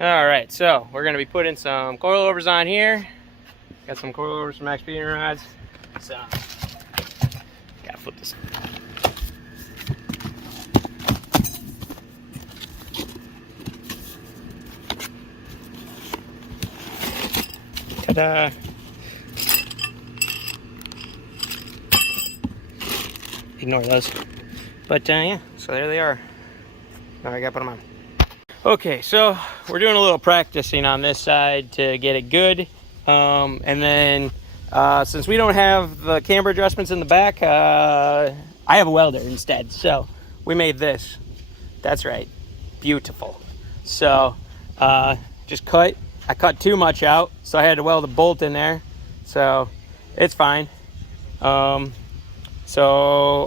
All right, so we're gonna be putting some coilovers on here. Got some coilovers from maxpeedingrods. So, gotta flip this. Ta-da! Ignore those. But yeah, so there they are. Now I gotta put them on. Okay, so we're doing a little practicing on this side to get it good. And then since we don't have the camber adjustments in the back, I have a welder instead. So we made this. That's right. Beautiful. So just cut. I cut too much out, so I had to weld a bolt in there. So it's fine. So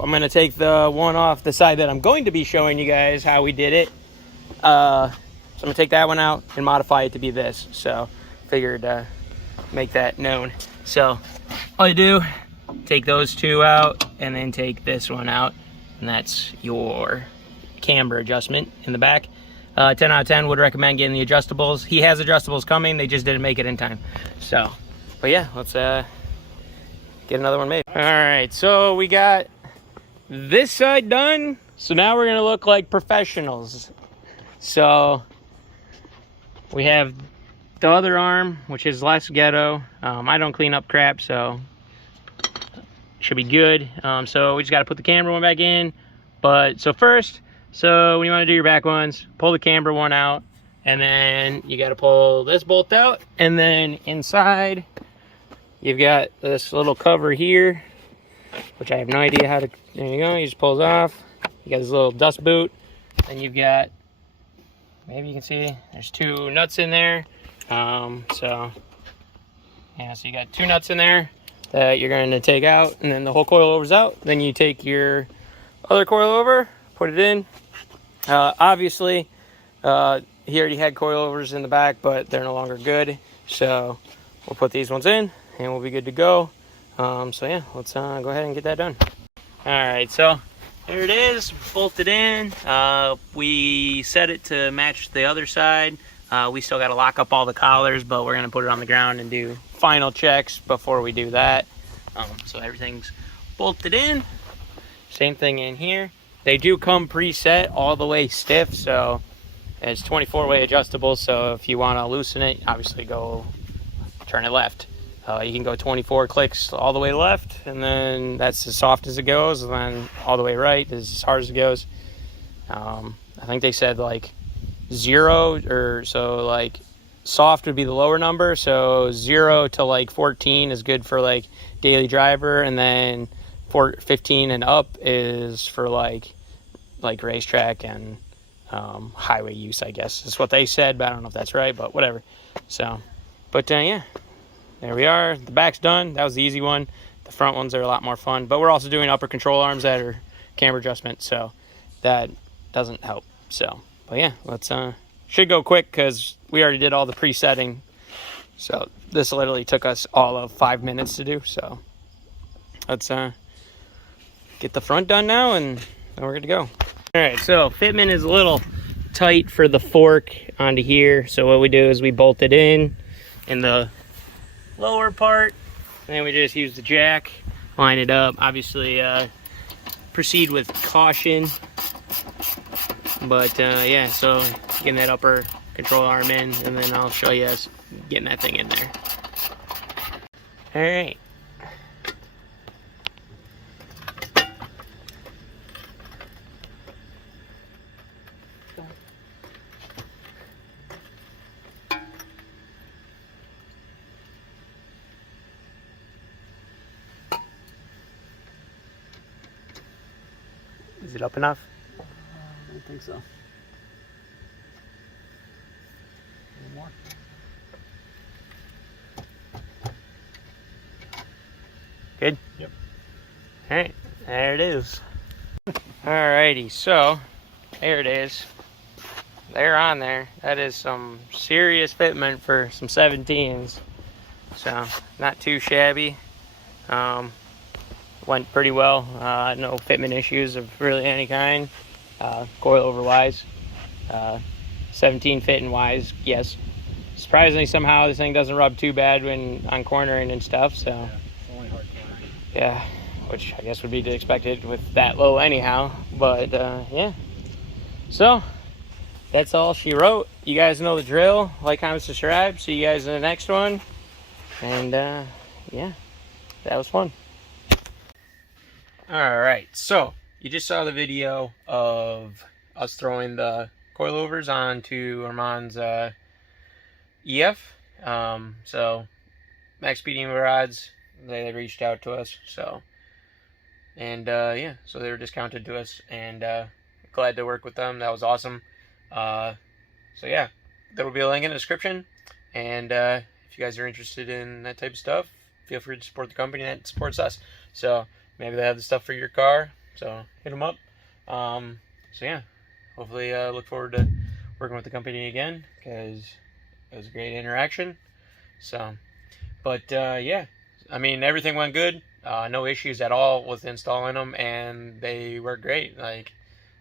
I'm going to take the one off the side that I'm going to be showing you guys how we did it. So I'm going to take that one out and modify it to be this. So figured make that known. So all you do, take those two out and then take this one out. And that's your camber adjustment in the back. 10 out of 10 would recommend getting the adjustables. He has adjustables coming. They just didn't make it in time. So, but yeah, let's get another one made. All right, so we got this side done. So now we're gonna look like professionals. So we have the other arm, which is less ghetto. I don't clean up crap, so should be good. So we just gotta put the camber one back in. But so first, so when you wanna do your back ones, pull the camber one out, and then you gotta pull this bolt out, and then inside, you've got this little cover here, which I have no idea how to, there you go, you just pull it off. You got this little dust boot, and you've got, maybe you can see, there's two nuts in there. So you got two nuts in there that you're going to take out, and then the whole coilover's out. Then you take your other coilover, put it in. Obviously, he already had coilovers in the back, but they're no longer good. So we'll put these ones in, and we'll be good to go. So yeah, let's go ahead and get that done. All right, so there it is, bolted in. We set it to match the other side. We still got to lock up all the collars, but we're going to put it on the ground and do final checks before we do that. So everything's bolted in. Same thing in here. They do come preset all the way stiff, so it's 24-way adjustable. So if you want to loosen it, obviously go turn it left. You can go 24 clicks all the way left, and then that's as soft as it goes, and then all the way right is as hard as it goes. I think they said like 0, or so like soft would be the lower number, so 0 to like 14 is good for like daily driver, and then 15 and up is for like racetrack and highway use, I guess is what they said, but I don't know if that's right, but whatever. So, but yeah. There we are. The back's done. That was the easy one. The front ones are a lot more fun. But we're also doing upper control arms that are camber adjustment, so that doesn't help. So, but yeah, let's should go quick because we already did all the presetting. So this literally took us all of 5 minutes to do. So let's get the front done now, and then we're good to go. All right, so fitment is a little tight for the fork onto here. So what we do is we bolt it in the lower part, and then we just use the jack, line it up. Obviously proceed with caution, but yeah, so getting that upper control arm in, and then I'll show you us getting that thing in there. All right. Is it up enough? I don't think so. Any more? Good? Yep. All right, there it is. Alrighty, so there it is. They're on there. That is some serious fitment for some 17s. So not too shabby. Went pretty well. No fitment issues of really any kind, coilover wise. 17 fitting wise, yes. Surprisingly, somehow this thing doesn't rub too bad when on cornering and stuff. So Yeah, it's only hard cornering. yeah, which I guess would be to expected with that low anyhow. But yeah, so that's all she wrote. You guys know the drill. Like, comment, subscribe. See you guys in the next one. And yeah, that was fun. All right, so you just saw the video of us throwing the coilovers onto Armand's EF. So maxpeedingrods, they reached out to us. So, and yeah, so they were discounted to us, and glad to work with them. That was awesome. So yeah, there will be a link in the description, and if you guys are interested in that type of stuff, feel free to support the company that supports us. So maybe they have the stuff for your car, so hit them up. So yeah, hopefully look forward to working with the company again, because it was a great interaction. So, but yeah, I mean, everything went good. No issues at all with installing them, and they work great. Like,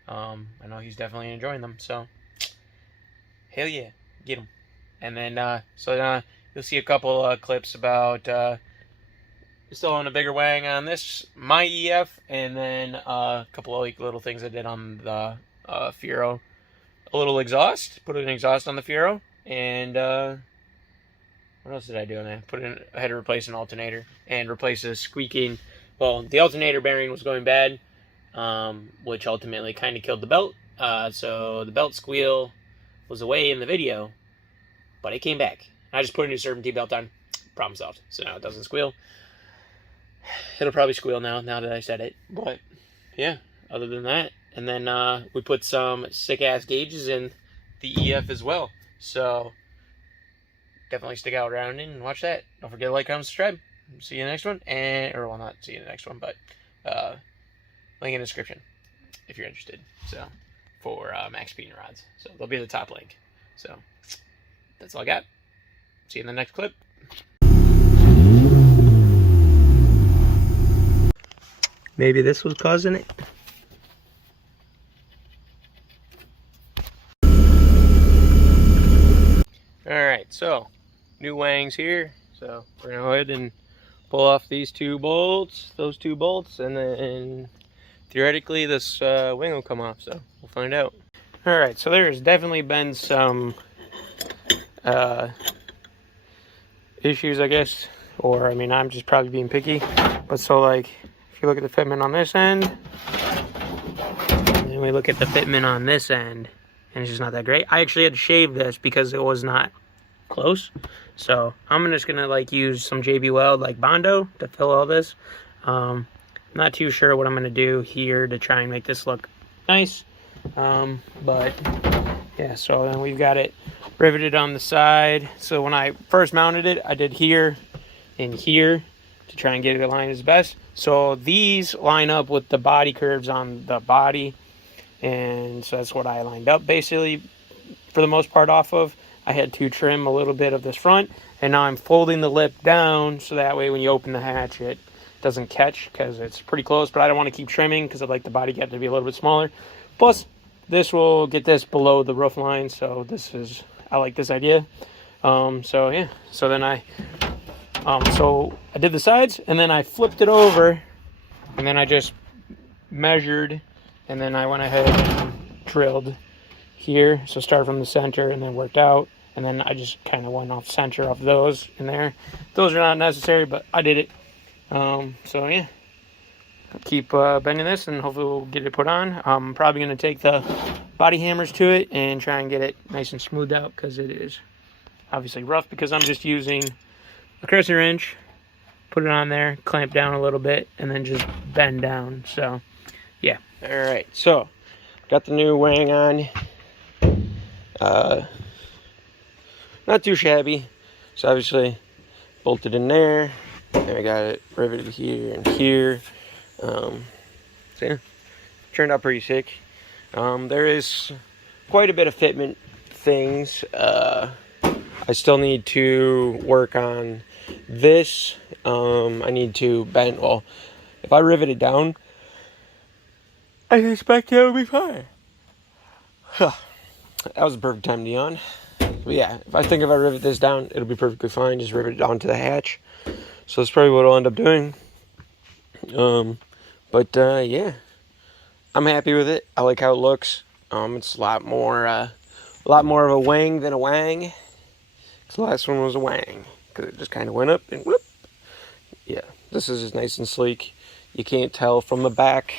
I know he's definitely enjoying them. So, hell yeah, get them. And then, so you'll see a couple clips about installing a bigger wang on this, my EF, and then a couple of like little things I did on the FIERO. A little exhaust, put an exhaust on the FIERO, and what else did I do on that? I had to replace an alternator and replace a squeaking. Well, the alternator bearing was going bad, which ultimately kind of killed the belt. So the belt squeal was away in the video, but it came back. I just put a new serpentine belt on. Problem solved. So now it doesn't squeal. It'll probably squeal now that I said it. But yeah, other than that. And then we put some sick-ass gauges in the EF as well. So definitely stick out around and watch that. Don't forget to like, comment, subscribe. See you in the next one. Or, well, not see you in the next one, but link in the description if you're interested. So, for maxpeedingrods. So, they'll be at the top link. So, that's all I got. See you in the next clip. Maybe this was causing it. Alright, so new wangs here. So we're gonna go ahead and pull off these two bolts, those two bolts, and then theoretically this wing will come off, so we'll find out. Alright, so there's definitely been some issues, I guess, or I mean, I'm just probably being picky, but so like if you look at the fitment on this end, and then we look at the fitment on this end, and it's just not that great. I actually had to shave this because it was not close. So I'm just gonna like use some JB Weld like Bondo to fill all this. I'm not too sure what I'm gonna do here to try and make this look nice. But yeah, so then we've got it riveted on the side. So when I first mounted it, I did here and here to try and get it aligned as best. So these line up with the body curves on the body, and so that's what I lined up basically for the most part off of. I had to trim a little bit of this front, and now I'm folding the lip down so that way when you open the hatch it doesn't catch, because it's pretty close, but I don't want to keep trimming because I'd like the body gap to be a little bit smaller. Plus this will get this below the roof line, so I like this idea. So yeah, so then so I did the sides, and then I flipped it over, and then I just measured, and then I went ahead and drilled here. So start from the center and then worked out, and then I just kind of went off center of those in there. Those are not necessary, but I did it. So yeah, I'll keep bending this, and hopefully we'll get it put on. I'm probably going to take the body hammers to it and try and get it nice and smoothed out, because it is obviously rough, because I'm just using a crescent wrench, put it on there, clamp down a little bit, and then just bend down. So yeah. All right, so got the new wang on. Not too shabby. So obviously bolted in there, and I got it riveted here and here. So yeah, turned out pretty sick. There is quite a bit of fitment things. I still need to work on this. I need to bend. Well, if I rivet it down, I expect it will be fine. that was the perfect time to yawn. But yeah, I think if I rivet this down, it'll be perfectly fine. Just rivet it onto the hatch. So that's probably what I'll end up doing. Yeah, I'm happy with it. I like how it looks. It's a lot more of a wang than a wang. The last one was a wang because it just kind of went up and whoop. Yeah, this is just nice and sleek. You can't tell from the back,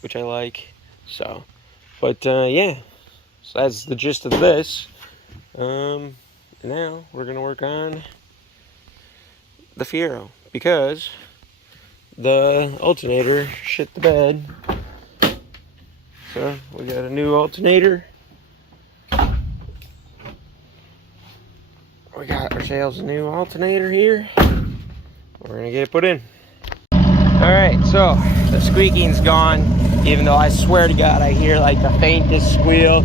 which I like. So, yeah, so that's the gist of this. Now we're gonna work on the FIERO because the alternator shit the bed. So we got a new alternator. We got ourselves a new alternator here. We're gonna get it put in. Alright, so the squeaking's gone, even though I swear to God I hear like the faintest squeal.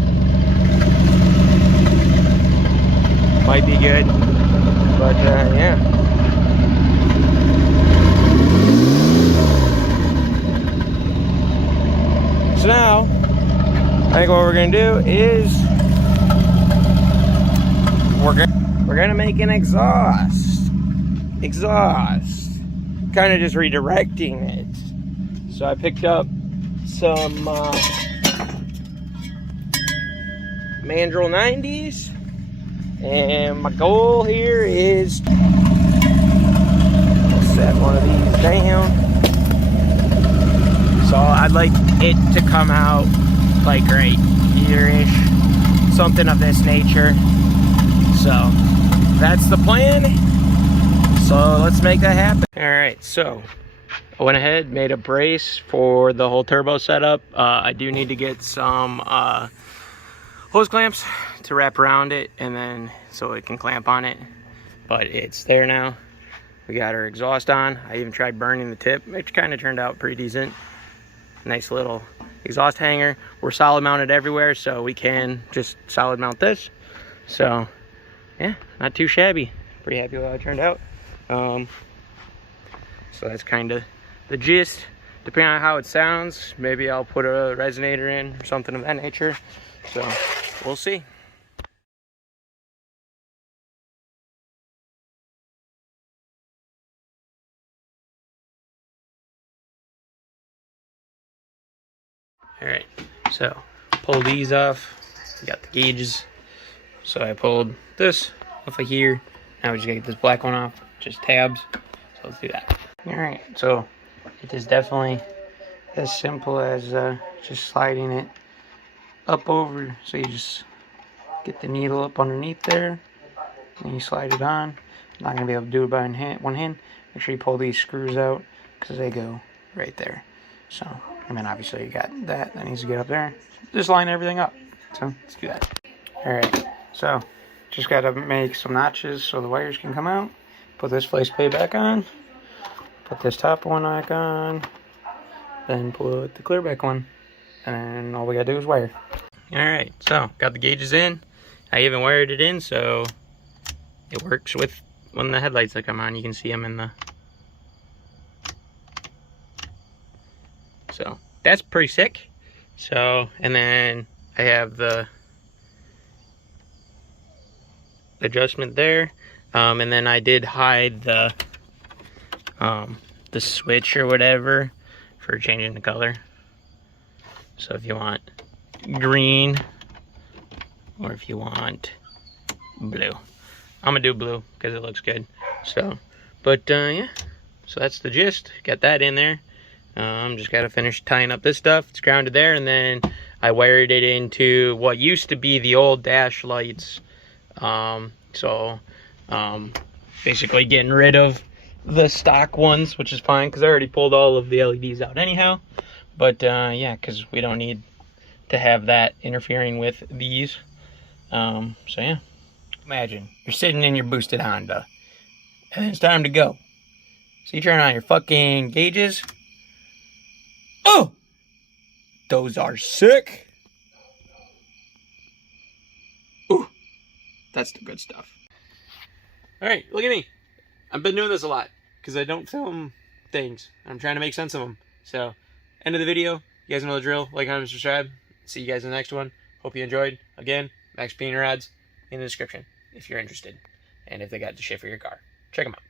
Might be good, but yeah. So now, I think what we're gonna do is we're gonna make an exhaust. Kind of just redirecting it. So I picked up some Mandrel 90s, and my goal here is to set one of these down. So I'd like it to come out like right here-ish, something of this nature. So that's the plan. So let's make that happen. All right, so I went ahead, made a brace for the whole turbo setup. I do need to get some hose clamps to wrap around it, and then so it can clamp on it. But it's there now. We got our exhaust on. I even tried burning the tip, which kind of turned out pretty decent. Nice little exhaust hanger. We're solid mounted everywhere, so we can just solid mount this. So yeah, not too shabby. Pretty happy with how it turned out. So that's kind of the gist. Depending on how it sounds, maybe I'll put a resonator in or something of that nature. So we'll see. All right, so pull these off. We got the gauges. So I pulled this off of here. Now we just gotta get this black one off, just tabs. So let's do that. All right, so it is definitely as simple as just sliding it up over. So you just get the needle up underneath there, and you slide it on. I'm not gonna be able to do it by one hand. Make sure you pull these screws out because they go right there. So, and then obviously you got that needs to get up there. Just line everything up. So let's do that. All right, so just gotta make some notches so the wires can come out. Put this faceplate back on. Put this top one back on. Then put the clear back one. And all we gotta do is wire. All right, so got the gauges in. I even wired it in so it works with when the headlights that come on. You can see them in the. So that's pretty sick. So, and then I have the adjustment there, and then I did hide the switch or whatever for changing the color. So if you want green or if you want blue, I'm gonna do blue because it looks good. So, yeah, so that's the gist. Got that in there. Just gotta finish tying up this stuff. It's grounded there, and then I wired it into what used to be the old dash lights. Basically getting rid of the stock ones, which is fine because I already pulled all of the LEDs out anyhow. But yeah, because we don't need to have that interfering with these. So yeah, imagine you're sitting in your boosted Honda and it's time to go. So you turn on your fucking gauges. Oh, those are sick. Ooh, that's the good stuff. All right, look at me. I've been doing this a lot because I don't film things. I'm trying to make sense of them. So, end of the video. You guys know the drill. Like, comment, subscribe. See you guys in the next one. Hope you enjoyed. Again, maxpeedingrods in the description if you're interested. And if they got the shit for your car, check them out.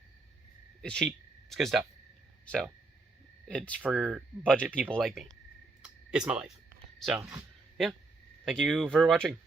It's cheap. It's good stuff. So, it's for budget people like me. It's my life. So, yeah. Thank you for watching.